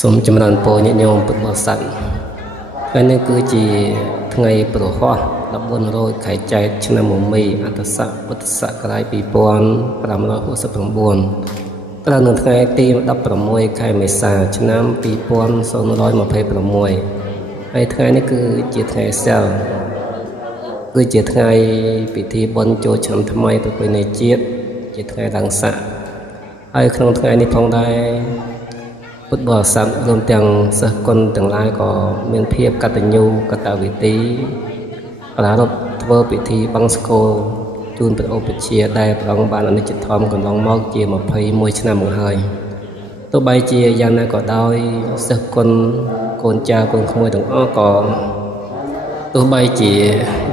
សូមចម្រើនពរញាតិញោមពុទ្ធបរិស័ទថ្ងៃនេះគឺជាថ្ងៃប្រហោះ1400ខែចែកឆ្នាំមមីអត្តស័កពុទ្ធសករាជ2569ត្រូវនៅថ្ងៃទី16ខែមេសាឆ្នាំ2026ហើយថ្ងៃនេះគឺជាថ្ងៃសៅរ៍គឺជាថ្ងៃពិធីបុណ្យចូលឆ្នាំថ្មីប្រពៃណីជាតិជាថ្ងៃឡើងស័កហើយក្នុងថ្ងៃនេះផងដែរពុទ្ធបរិស័ទរួមទាំងសិស្សគុណទាំងឡាយក៏មានភាពកតញ្ញូកតវេទីប្រារព្ធធ្វើពិធីបង្សុកូលជូនព្រះឧបជាដែលព្រះអង្គបានអនិច្ចធម្មកន្លងមកជា21ឆ្នាំមកហើយទោះបីជាយ៉ាងណាក៏ដោយសិស្សគុណកូនចៅកូនក្មួយទាំងអស់ក៏ទោះបីជា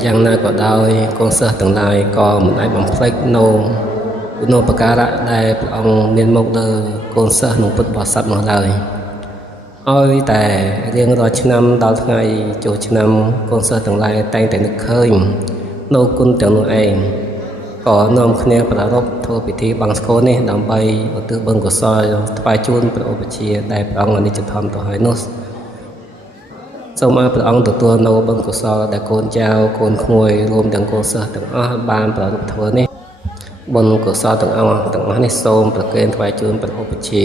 យ៉ាងណាក៏ដោយកូនសិស្សទាំងឡាយក៏មិនអាចបំភ្លេចនូវបការៈដែលព្រះអង្គមានមកលើកូនសិស្សក្នុងពុទ្ធបរិស័ទមកឡើយឲ្យតែរៀងរាល់ឆ្នាំដល់ថ្ងៃចូលឆ្នាំកូនសិស្សទាំងឡាយតែងតែនឹកឃើញនូវគុណទាំងនោះឯងក៏នាំគ្នាប្រារព្ធធ្វើពិធីបង្សុកូលនេះដើម្បីឧទ្ទិសបុណ្យកុសលថ្វាយជូនព្រះឧបជាដែលព្រះអង្គអនិច្ចធម្មទៅហើយនោះសូមឲ្យព្រះអង្គទទួលនូវបុណ្យកុសលដែលកូនចៅកូនក្មួយរួមទាំងកូនសិស្សទាំងអស់បានប្រារព្ធធ្វើនេះបុណ្យកុសលទាំងអស់នេះសូមប្រគេនថ្វាយជូនព្រះឧបជា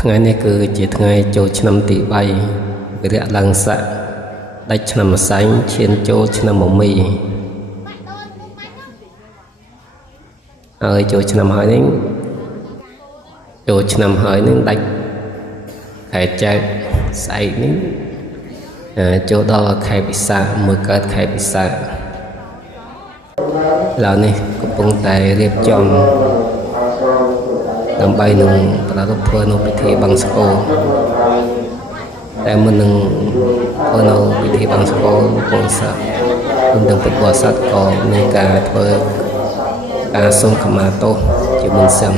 ថ្ងៃនេះគឺជាថ្ងៃចូលឆ្នាំទី3វិរៈឡើងស័កដាច់ឆ្នាំម្សាញ់ឈានចូលឆ្នាំមមីហើយចូលឆ្នាំហើយនេះដាច់ខែចែកស្អែកនេះចូលដល់ខែពិសាខមួយកើតខែពិសាខឥឡូវនេះកំពុងតែរៀបចំដើម្បីនឹងប្រារព្ធធ្វើនៅពិធីបង្សុកូលតែមុននឹងធ្វើនៅពិធីបង្សុកូលកូនសិស្សcùngទាំងពុទ្ធបរិស័ទក៏មានការធ្វើការសូមខមាទោសជាមុនសិន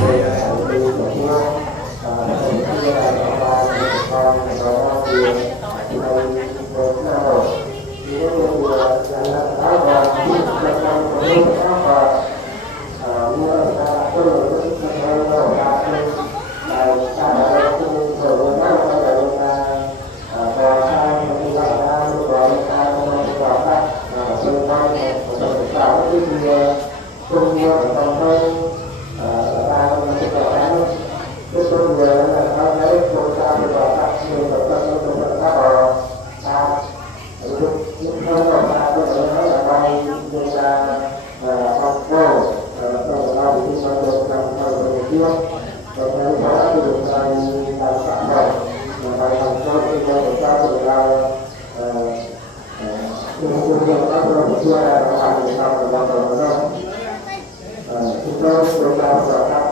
Hãy subscribe cho kênh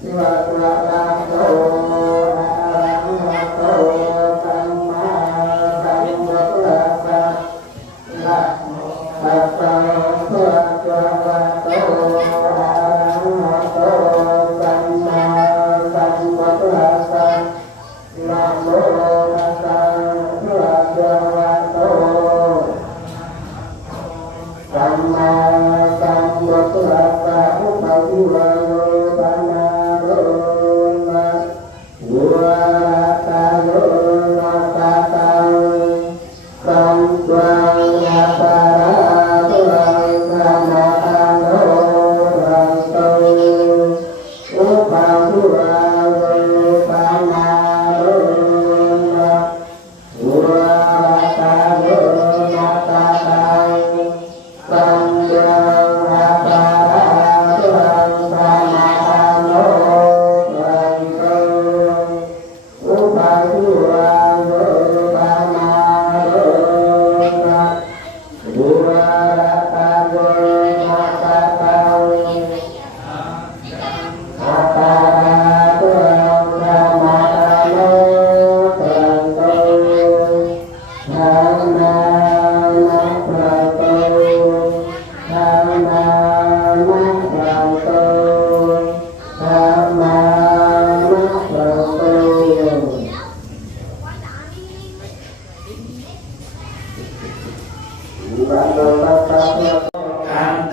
Ghiền Mì Gõ để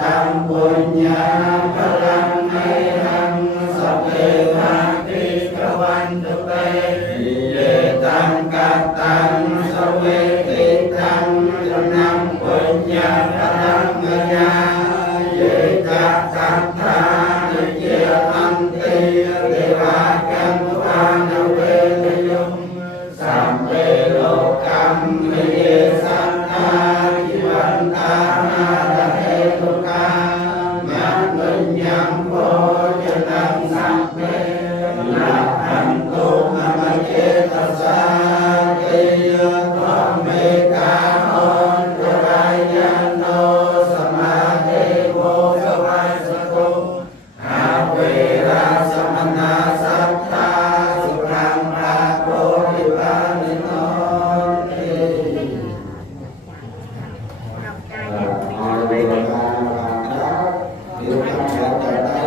không bỏ lỡ ญาพลังไมหังสัพเพมาติกวันตุเตเยตังกัตตังสเวติตังจนังปุญญาพลังมยาเยจักขันธานิเยอันติเทวากัมปานเวทยุงสัมเปโลกัมเมเยสัตตาจิวันตานาเทตุกามัจจุยังโพจนังสัมเปนะอันตุมะมะเจตสาติยะธรรมเมกาหอนจรายานโนสมาเทโวสวัสสตุอาเวราสมณะสัทธาสุรังภาโพธิปานิโนติ Hãy subscribe cho kênh Ghiền Mì Gõ để không bỏ lỡ